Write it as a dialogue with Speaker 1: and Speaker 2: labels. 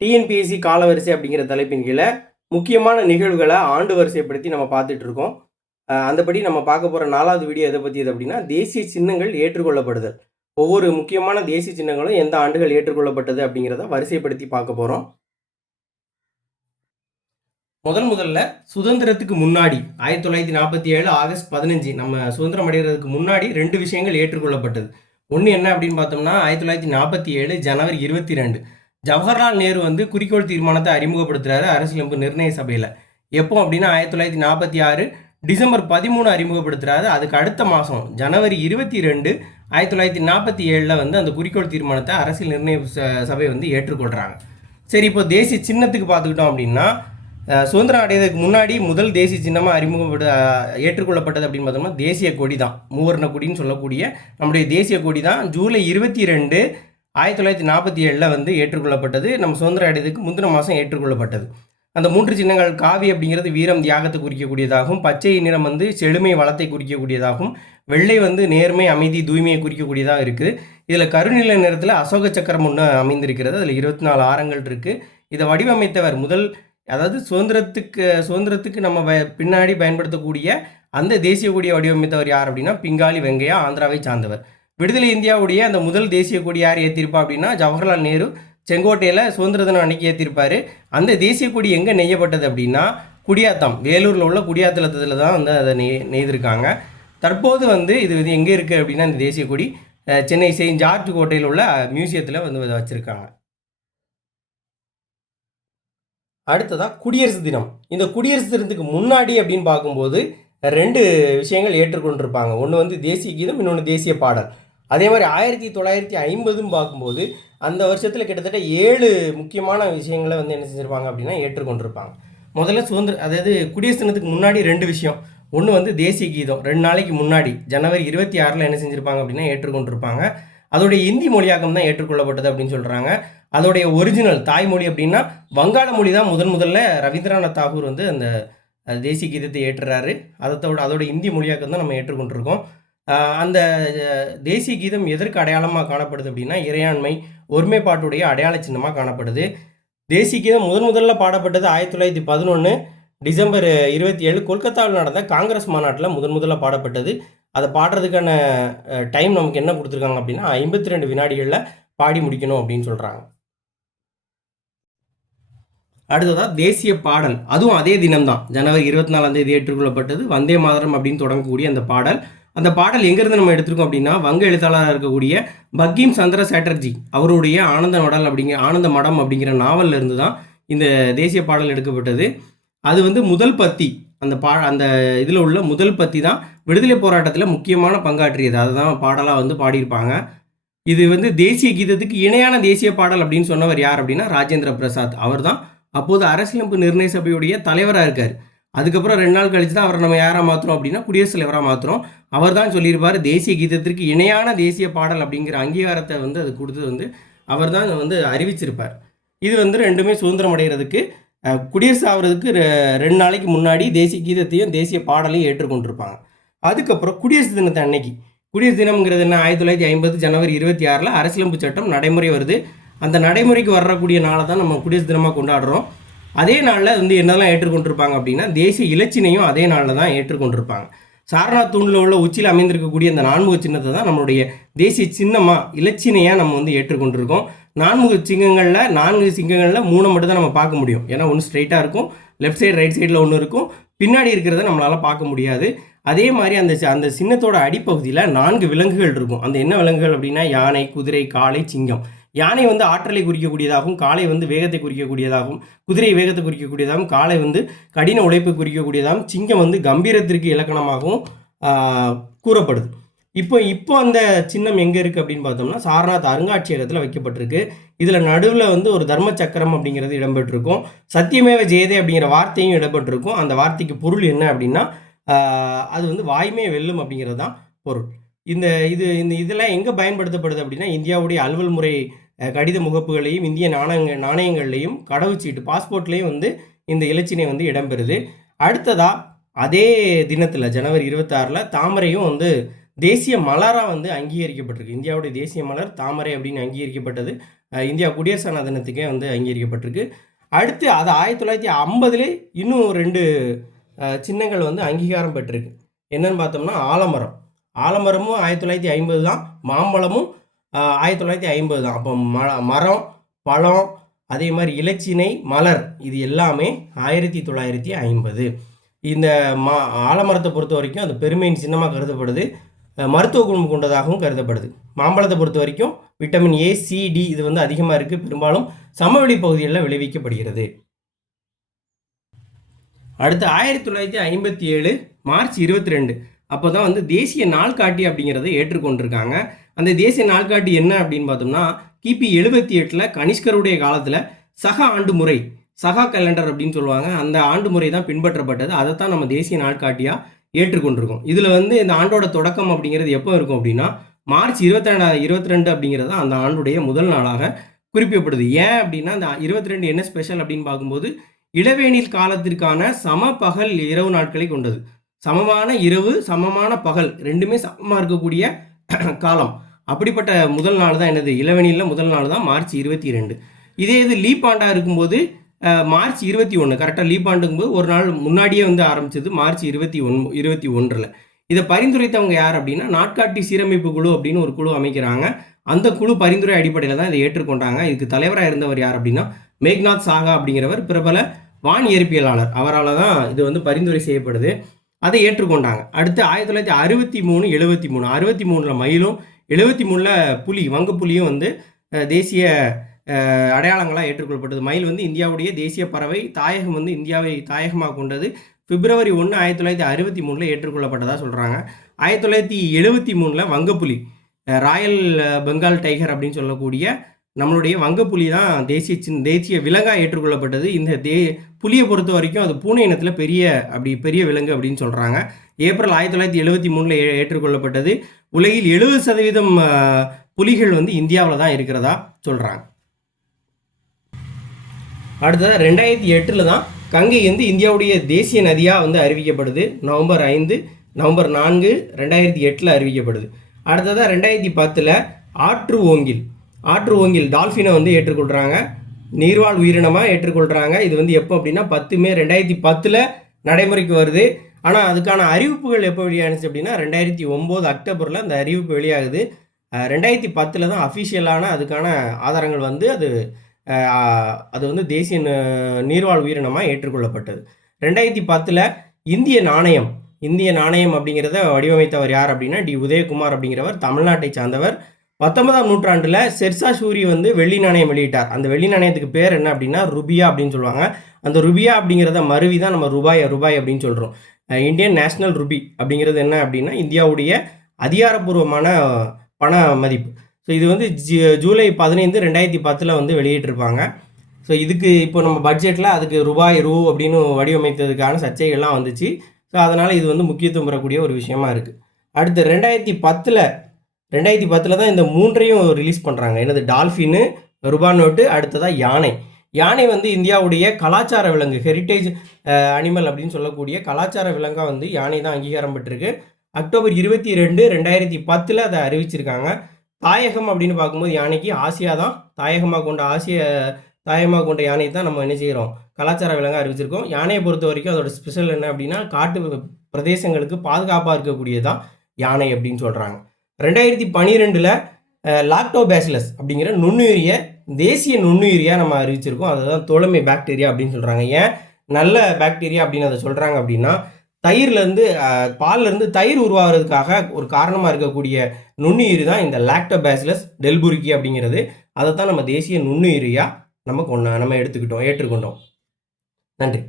Speaker 1: TNPSC காலவரிசை அப்படிங்கிற தலைப்பின் கீழே முக்கியமான நிகழ்வுகளை ஆண்டு வரிசைப்படுத்தி நம்ம பார்த்துட்டு இருக்கோம் அந்தபடி நம்ம பார்க்க போகிற நாலாவது வீடியோ எதை பற்றியது அப்படின்னா தேசிய சின்னங்கள் ஏற்றுக்கொள்ளப்படுதல். ஒவ்வொரு முக்கியமான தேசிய சின்னங்களும் எந்த ஆண்டுகள் ஏற்றுக்கொள்ளப்பட்டது அப்படிங்கிறத வரிசைப்படுத்தி பார்க்க போகிறோம் முதல் முதல்ல சுதந்திரத்துக்கு முன்னாடி ஆயிரத்தி தொள்ளாயிரத்தி நாற்பத்தி ஏழு ஆகஸ்ட் பதினஞ்சு நம்ம சுதந்திரம் அடைகிறதுக்கு முன்னாடி ரெண்டு விஷயங்கள் ஏற்றுக்கொள்ளப்பட்டது. ஒன்று என்ன அப்படின்னு பார்த்தோம்னா ஆயிரத்தி தொள்ளாயிரத்தி நாற்பத்தி ஏழு ஜனவரி இருபத்தி ரெண்டு. ஜவஹர்லால் நேரு வந்து குறிக்கோள் தீர்மானத்தை அறிமுகப்படுத்துறாரு அரசியலமைப்பு நிர்ணய சபையில். எப்போ அப்படின்னா ஆயிரத்தி தொள்ளாயிரத்தி நாற்பத்தி ஆறு டிசம்பர் பதிமூணு அறிமுகப்படுத்துறாரு. அதுக்கு அடுத்த மாதம் ஜனவரி இருபத்தி ரெண்டு ஆயிரத்தி தொள்ளாயிரத்தி நாற்பத்தி ஏழில் வந்து அந்த குறிக்கோள் தீர்மானத்தை அரசியல் நிர்ணய சபை வந்து ஏற்றுக்கொள்கிறாங்க சரி இப்போ தேசிய சின்னத்துக்கு பார்த்துக்கிட்டோம் அப்படின்னா சுதந்திரம் அடைவதற்கு முன்னாடி முதல் தேசிய சின்னமாக அறிமுகப்பட ஏற்றுக்கொள்ளப்பட்டது அப்படின்னு பார்த்தோம்னா தேசிய கொடி தான் மூவர்ண கொடின்னு சொல்லக்கூடிய நம்முடைய தேசிய கொடி தான் ஜூலை இருபத்தி ரெண்டு ஆயிரத்தி தொள்ளாயிரத்தி நாற்பத்தி ஏழில் வந்து ஏற்றுக்கொள்ளப்பட்டது. நம்ம சுதந்திர அடைவதற்கு முந்தின மாதம் ஏற்றுக்கொள்ளப்பட்டது. அந்த மூன்று சின்னங்கள் காவி அப்படிங்கிறது வீரம் தியாகத்தை குறிக்கக்கூடியதாகவும் பச்சை நிறம் வந்து செழுமை வளத்தை குறிக்கக்கூடியதாகவும் வெள்ளை வந்து நேர்மை அமைதி தூய்மையை குறிக்கக்கூடியதாக இருக்குது. இதில் கருநில நிறத்தில் அசோக சக்கரம் ஒன்று அமைந்திருக்கிறது. அதில் இருபத்தி நாலு ஆரங்கள் இருக்குது இதை வடிவமைத்தவர் முதல் அதாவது சுதந்திரத்துக்கு சுதந்திரத்துக்கு நம்ம பின்னாடி பயன்படுத்தக்கூடிய அந்த தேசிய கொடியை வடிவமைத்தவர் யார் அப்படின்னா பிங்காலி வெங்கையா ஆந்திராவை சார்ந்தவர். விடுதலை இந்தியாவுடைய அந்த முதல் தேசிய கொடி யார் ஏற்றிருப்பா அப்படின்னா ஜவஹர்லால் நேரு. செங்கோட்டையில் சுதந்திர தினம் அன்னைக்கு ஏற்றிருப்பார் அந்த தேசிய கொடி எங்கே நெய்யப்பட்டது அப்படின்னா குடியாத்தம். வேலூரில் உள்ள குடியாத்தலத்தில் தான் வந்து அதை நெய் நெய்திருக்காங்க. தற்போது வந்து இது வந்து எங்கே இருக்குது அப்படின்னா இந்த தேசிய கொடி சென்னை செயின்ட் ஜார்ஜ் கோட்டையில் உள்ள மியூசியத்தில் வந்து வச்சுருக்காங்க. அடுத்ததாக குடியரசு தினம். இந்த குடியரசு தினத்துக்கு முன்னாடி அப்படின்னு பார்க்கும்போது ரெண்டு விஷயங்கள் ஏற்றுக்கொண்டிருப்பாங்க. ஒன்று வந்து தேசிய கீதம் இன்னொன்று தேசிய பாடல். அதே மாதிரி ஆயிரத்தி தொள்ளாயிரத்தி ஐம்பதுன்னு பார்க்கும்போது அந்த வருஷத்தில் கிட்டத்தட்ட ஏழு முக்கியமான விஷயங்களை வந்து என்ன செஞ்சுருப்பாங்க அப்படின்னா ஏற்றுக்கொண்டிருப்பாங்க. முதல்ல சுதந்திர அதாவது குடியரசு தினத்துக்கு முன்னாடி ரெண்டு விஷயம். ஒன்று வந்து தேசிய கீதம். ரெண்டு நாளைக்கு முன்னாடி ஜனவரி இருபத்தி ஆறில் என்ன செஞ்சுருப்பாங்க அப்படின்னா ஏற்றுக்கொண்டிருப்பாங்க. அதோடைய இந்தி மொழியாக்கம் தான் ஏற்றுக்கொள்ளப்பட்டது அப்படின்னு சொல்கிறாங்க அதோடைய ஒரிஜினல் தாய்மொழி அப்படின்னா வங்காள மொழி தான் முதன் முதல்ல ரவீந்திரநாத் தாகூர் வந்து அந்த தேசிய கீதத்தை ஏற்றுறாரு. அதோட அதோட இந்தி மொழியாக்கம் தான் நம்ம ஏற்றுக்கொண்டிருக்கோம். அந்த தேசிய கீதம் எதற்கு அடையாளமாக காணப்படுது அப்படின்னா இறையாண்மை ஒருமைப்பாட்டுடைய அடையாள சின்னமாக காணப்படுது. தேசிய கீதம் முதன் முதல்ல பாடப்பட்டது ஆயிரத்தி தொள்ளாயிரத்தி பதினொன்று டிசம்பர் இருபத்தி ஏழு கொல்கத்தாவில் நடந்த காங்கிரஸ் மாநாட்டில் முதன் முதல்ல பாடப்பட்டது. அதை பாடுறதுக்கான டைம் நமக்கு என்ன கொடுத்துருக்காங்க அப்படின்னா ஐம்பத்தி ரெண்டு வினாடிகளில் பாடி முடிக்கணும் அப்படின்னு சொல்கிறாங்க அடுத்ததாக தேசிய பாடல். அதுவும் அதே தினம்தான். ஜனவரி இருபத்தி நாலாம் தேதி ஏற்றுக்கொள்ளப்பட்டது. வந்தே மாதரம் அப்படின்னு தொடங்கக்கூடிய அந்த பாடல். அந்த பாடல் எங்கேருந்து நம்ம எடுத்திருக்கோம் அப்படின்னா வங்க எழுத்தாளராக இருக்கக்கூடிய பக்கீம் சந்திர சாட்டர்ஜி அவருடைய ஆனந்த மடல் அப்படிங்கிற ஆனந்த மடம் அப்படிங்கிற நாவலில் இருந்து தான் இந்த தேசிய பாடல் எடுக்கப்பட்டது. அது வந்து முதல் பத்தி. அந்த பா அந்த இதில் உள்ள முதல் பத்தி தான் விடுதலை போராட்டத்தில் முக்கியமான பங்காற்றியது. அதுதான் பாடலாக வந்து பாடியிருப்பாங்க. இது வந்து தேசிய கீதத்துக்கு இணையான தேசிய பாடல் அப்படின்னு சொன்னவர் யார் அப்படின்னா ராஜேந்திர பிரசாத். அவர் தான் அப்போது அரசியலமைப்பு நிர்ணய சபையுடைய தலைவராக இருக்கார். அதுக்கப்புறம் ரெண்டு நாள் கழிச்சு தான் அவரை நம்ம யாராக மாற்றுறோம் அப்படின்னா குடியரசுத் தலைவராக மாற்றுறோம் அவர் தான் சொல்லியிருப்பார் தேசிய கீதத்திற்கு இணையான தேசிய பாடல் அப்படிங்கிற அங்கீகாரத்தை வந்து அது கொடுத்தது வந்து அவர் தான் வந்து அறிவிச்சிருப்பார். இது வந்து ரெண்டுமே சுதந்திரம் அடைகிறதுக்கு குடியரசு ஆகிறதுக்கு ரெ- ரெண்டு நாளைக்கு முன்னாடி தேசிய கீதத்தையும் தேசிய பாடலையும் ஏற்றுக்கொண்டிருப்பாங்க. அதுக்கப்புறம் குடியரசு தினத்தை அன்னைக்கு குடியரசு தினம்ங்கிறது என்ன? ஆயிரத்தி தொள்ளாயிரத்தி ஐம்பது ஜனவரி இருபத்தி ஆறில் அரசியலமைப்பு சட்டம் நடைமுறை வருது. அந்த நடைமுறைக்கு வரக்கூடிய நாளை தான் நம்ம குடியரசு தினமாக கொண்டாடுறோம். அதே நாளில் வந்து என்னெல்லாம் ஏற்றுக்கொண்டிருப்பாங்க அப்படின்னா தேசிய இலச்சினையும் அதே நாளில் தான் ஏற்றுக்கொண்டிருப்பாங்க. சாரணாத் தூணில் உள்ள உச்சியில் அமைந்திருக்கக்கூடிய அந்த நான்முக சின்னத்தை தான் நம்மளுடைய தேசிய சின்னமாக இலச்சினையாக நம்ம வந்து ஏற்றுக்கொண்டிருக்கோம். நான்முக சிங்கங்களில் நான்கு சிங்கங்களில் மூணை மட்டும் தான் நம்ம பார்க்க முடியும். ஏன்னா ஒன்று ஸ்ட்ரைட்டாக இருக்கும் லெஃப்ட் சைடு ரைட் சைடில் ஒன்று இருக்கும். பின்னாடி இருக்கிறத நம்மளால் பார்க்க முடியாது. அதே மாதிரி அந்த சி- அந்த சின்னத்தோட அடிப்பகுதியில் நான்கு விலங்குகள் இருக்கும். அந்த என்ன விலங்குகள் அப்படின்னா யானை குதிரை காளை சிங்கம். யானை வந்து ஆற்றலை குறிக்கக்கூடியதாகவும் காளை வந்து வேகத்தை குறிக்கக்கூடியதாகவும் குதிரை வேகத்தை குறிக்கக்கூடியதாகவும் காளை வந்து கடின உழைப்பை குறிக்கக்கூடியதாகவும் சிங்கம் வந்து கம்பீரத்திற்கு இலக்கணமாகவும் கூறப்படுது. இப்போ இப்போ அந்த சின்னம் எங்கே இருக்குது அப்படின்னு பார்த்தோம்னா சாரநாத் அருங்காட்சியகத்தில் வைக்கப்பட்டிருக்கு. இதில் நடுவில் வந்து ஒரு தர்ம சக்கரம் அப்படிங்கிறது இடம்பெற்றிருக்கும். சத்தியமேவ ஜெயதே அப்படிங்கிற வார்த்தையும் இடம்பெற்றிருக்கும். அந்த வார்த்தைக்கு பொருள் என்ன அப்படின்னா அது வந்து வாய்மே வெல்லும் அப்படிங்கிறது தான் பொருள். இந்த இது இந்த இதெல்லாம் எங்கே பயன்படுத்தப்படுது அப்படின்னா இந்தியாவுடைய அலுவல் முறை கடித முகப்புகளையும் இந்திய நாணயங்க நாணயங்கள்லையும் கடவுச்சீட்டு பாஸ்போர்ட்லேயும் வந்து இந்த இலச்சினை வந்து இடம்பெறுது. அடுத்ததாக அதே தினத்தில் ஜனவரி இருபத்தாறில் தாமரையும் வந்து தேசிய மலராக வந்து அங்கீகரிக்கப்பட்டிருக்கு. இந்தியாவுடைய தேசிய மலர் தாமரை அப்படின்னு அங்கீகரிக்கப்பட்டது. இந்தியா குடியரசான தினத்துக்கே வந்து அங்கீகரிக்கப்பட்டிருக்கு. அடுத்து அது ஆயிரத்தி தொள்ளாயிரத்தி ஐம்பதுலே இன்னும் ரெண்டு சின்னங்கள் வந்து அங்கீகாரம் பெற்றிருக்கு. என்னன்னு பார்த்தோம்னா ஆலமரம். ஆலமரமும் ஆயிரத்தி தொள்ளாயிரத்தி ஐம்பது தான் மாம்பழமும் ஆயிரத்தி தொள்ளாயிரத்தி ஐம்பது தான். அப்போ ம மரம் பழம் அதே மாதிரி இலச்சினை மலர் இது எல்லாமே ஆயிரத்தி தொள்ளாயிரத்தி ஐம்பது. இந்த மா ஆலமரத்தை பொறுத்த வரைக்கும் அது பெருமையின் சின்னமாக கருதப்படுது. மருத்துவ குணம் கொண்டதாகவும் கருதப்படுது. மாம்பழத்தை பொறுத்த வரைக்கும் விட்டமின் ஏ சி டி இது வந்து அதிகமாக இருக்குது பெரும்பாலும் சமவெளி பகுதிகளில் விளைவிக்கப்படுகிறது. அடுத்து ஆயிரத்தி தொள்ளாயிரத்தி ஐம்பத்தி ஏழு மார்ச் இருபத்தி ரெண்டு. அப்போ தான் வந்து தேசிய நாள்காட்டி அப்படிங்கிறத ஏற்றுக்கொண்டிருக்காங்க. அந்த தேசிய நாள்காட்டி என்ன அப்படின்னு பார்த்தோம்னா கிபி எழுபத்தி எட்டில் கனிஷ்கருடைய காலத்தில் சக ஆண்டு முறை சகா கேலண்டர் அப்படின்னு சொல்லுவாங்க. அந்த ஆண்டு முறை தான் பின்பற்றப்பட்டது. அதைத்தான் நம்ம தேசிய நாட்காட்டியாக ஏற்றுக்கொண்டிருக்கோம். இதில் வந்து இந்த ஆண்டோட தொடக்கம் அப்படிங்கிறது எப்போ இருக்கும் அப்படின்னா மார்ச் இருபத்தி ரெண்டா இருபத்தி ரெண்டு அப்படிங்கிறது தான் அந்த ஆண்டுடைய முதல் நாளாக குறிப்பிடப்படுது. ஏன் அப்படின்னா அந்த இருபத்தி ரெண்டு என்ன ஸ்பெஷல் அப்படின்னு பார்க்கும்போது இளவேனில் காலத்திற்கான சம பகல் இரவு நாட்களை கொண்டது. சமமான இரவு சமமான பகல் ரெண்டுமே சமமாக இருக்கக்கூடிய காலம். அப்படிப்பட்ட முதல் நாள் தான் என்னது? இளவெனியில் முதல் நாள் தான் மார்ச் இருபத்தி ரெண்டு இதே இது லீப் ஆண்டாக இருக்கும்போது மார்ச் இருபத்தி ஒன்று கரெக்டாக லீப் ஆண்டுங்கும்போது ஒரு நாள் முன்னாடியே வந்து ஆரம்பிச்சது மார்ச் இருபத்தி ஒன் இருபத்தி ஒன்றில். இதை பரிந்துரைத்தவங்க யார் அப்படின்னா நாட்காட்டி சீரமைப்பு குழு அப்படின்னு ஒரு குழு அமைக்கிறாங்க. அந்த குழு பரிந்துரை அடிப்படையில் தான் இதை ஏற்றுக்கொண்டாங்க. இதுக்கு தலைவராக இருந்தவர் யார் அப்படின்னா மேக்நாத் சாகா அப்படிங்கிறவர் பிரபல வான் இயற்பியலாளர். அவரால் தான் இது வந்து பரிந்துரை செய்யப்படுது. அதை ஏற்றுக்கொண்டாங்க. அடுத்து ஆயிரத்தி தொள்ளாயிரத்தி அறுபத்தி மூணு எழுபத்தி மூணு. அறுபத்தி மூணில் மயிலும் எழுபத்தி மூணில் புலி வங்கப்புலியும் வந்து தேசிய அடையாளங்களாக ஏற்றுக்கொள்ளப்பட்டது. மயில் வந்து இந்தியாவுடைய தேசிய பறவை தாயகம் வந்து இந்தியாவை தாயகமாக கொண்டது. பிப்ரவரி ஒன்று ஆயிரத்தி தொள்ளாயிரத்தி அறுபத்தி மூணில் ஏற்றுக்கொள்ளப்பட்டதாக சொல்கிறாங்க ஆயிரத்தி தொள்ளாயிரத்தி எழுபத்தி மூணில் வங்கப்புலி ராயல் பெங்கால் டைகர் அப்படின்னு சொல்லக்கூடிய நம்மளுடைய வங்கப்புலி தான் தேசிய சின் தேசிய விலங்காக ஏற்றுக்கொள்ளப்பட்டது. இந்த தே புலியை பொறுத்த வரைக்கும் அது பூனை இனத்தில் பெரிய அப்படி பெரிய விலங்கு அப்படின்னு சொல்கிறாங்க ஏப்ரல் ஆயிரத்தி தொள்ளாயிரத்தி எழுபத்தி மூணில் ஏற்றுக்கொள்ளப்பட்டது. உலகில் எழுபது சதவீதம் புலிகள் வந்து இந்தியாவில் தான் இருக்கிறதா சொல்கிறாங்க அடுத்ததாக ரெண்டாயிரத்தி எட்டில் தான் கங்கை வந்து இந்தியாவுடைய தேசிய நதியாக வந்து அறிவிக்கப்படுது. நவம்பர் ஐந்து நவம்பர் நான்கு ரெண்டாயிரத்தி எட்டில் அறிவிக்கப்படுது. அடுத்ததாக ரெண்டாயிரத்தி பத்தில் ஆற்று ஓங்கில். ஆற்று ஓங்கில் டால்ஃபினை வந்து ஏற்றுக்கொள்கிறாங்க நீர்வாழ் உயிரினமாக ஏற்றுக்கொள்கிறாங்க இது வந்து எப்போ அப்படின்னா பத்து மே ரெண்டாயிரத்தி பத்தில் நடைமுறைக்கு வருது. ஆனால் அதுக்கான அறிவிப்புகள் எப்போ வெளியானுச்சு அப்படின்னா ரெண்டாயிரத்தி ஒம்பது அக்டோபரில் அந்த அறிவிப்பு வெளியாகுது. ரெண்டாயிரத்தி பத்தில் தான் அஃபிஷியலான அதுக்கான ஆதாரங்கள் வந்து அது அது வந்து தேசிய ந- நீர்வாழ் உயிரினமாக ஏற்றுக்கொள்ளப்பட்டது. ரெண்டாயிரத்தி பத்தில் இந்திய நாணயம் இந்திய நாணயம் அப்படிங்கிறத வடிவமைத்தவர் யார் அப்படின்னா டி. உதயகுமார் அப்படிங்கிறவர். தமிழ்நாட்டை சார்ந்தவர். பத்தொன்பதாம் நூற்றாண்டில் செர்சா சூரி வந்து வெள்ளி நாணயம் வெளியிட்டார். அந்த வெள்ளி நாணயத்துக்கு பேர் என்ன அப்படின்னா ருபியா அப்படின்னு சொல்லுவாங்க. அந்த ருபியா அப்படிங்கிறத மருவி தான் நம்ம ரூபாய் ரூபாய் அப்படின்னு சொல்கிறோம் இந்தியன் நேஷனல் ருபி அப்படிங்கிறது என்ன அப்படின்னா இந்தியாவுடைய அதிகாரப்பூர்வமான பண மதிப்பு. ஸோ இது வந்து ஜூ ஜூலை பதினைந்து ரெண்டாயிரத்தி பத்தில் வந்து வெளியிட்டிருப்பாங்க. ஸோ இதுக்கு இப்போ நம்ம பட்ஜெட்டில் அதுக்கு ரூபாய் ரூ அப்படின்னு வடிவமைத்ததுக்கான சர்ச்சைகள்லாம் வந்துச்சு. ஸோ அதனால் இது வந்து முக்கியத்துவம் பெறக்கூடிய ஒரு விஷயமா இருக்குது அடுத்து ரெண்டாயிரத்தி பத்தில் ரெண்டாயிரத்தி பத்தில் தான் இந்த மூன்றையும் ரிலீஸ் பண்ணுறாங்க என்னது டால்ஃபின்னு ரூபா நோட்டு அடுத்ததாக யானை. யானை வந்து இந்தியாவுடைய கலாச்சார விலங்கு ஹெரிட்டேஜ் அனிமல் அப்படின்னு சொல்லக்கூடிய கலாச்சார விலங்காக வந்து யானை தான் அங்கீகாரம் பெற்றிருக்கு. அக்டோபர் இருபத்தி ரெண்டு ரெண்டாயிரத்தி பத்தில் அதை அறிவிச்சிருக்காங்க. தாயகம் அப்படின்னு பார்க்கும்போது யானைக்கு ஆசியா தான். தாயகமாக கொண்ட ஆசிய தாயகமாக கொண்ட யானை தான் நம்ம என்ன செய்கிறோம்? கலாச்சார விலங்காக அறிவிச்சிருக்கோம். யானையை பொறுத்த வரைக்கும் அதோட ஸ்பெஷல் என்ன அப்படின்னா காட்டு பிரதேசங்களுக்கு பாதுகாப்பாக இருக்கக்கூடியதான் யானை அப்படின்னு சொல்கிறாங்க ரெண்டாயிரத்தி பன்னிரெண்டில் லாக்டோபேசிலஸ் அப்படிங்கிற நுண்ணுயிரிய தேசிய நுண்ணுயிரியாக நம்ம அறிவிச்சிருக்கோம். அதுதான் தோழமை பாக்டீரியா அப்படின்னு சொல்கிறாங்க ஏன் நல்ல பாக்டீரியா அப்படின்னு அதை சொல்கிறாங்க அப்படின்னா தயிர்லேருந்து பால்லேருந்து தயிர் உருவாகிறதுக்காக ஒரு காரணமாக இருக்கக்கூடிய நுண்ணுயிரி தான் இந்த லாக்டோபேசிலஸ் டெல்புரிக்கி அப்படிங்கிறது. அதை தான் நம்ம தேசிய நுண்ணுயிரியாக நம்ம கொண்டா நம்ம எடுத்துக்கிட்டோம் ஏற்றுக்கொண்டோம். நன்றி.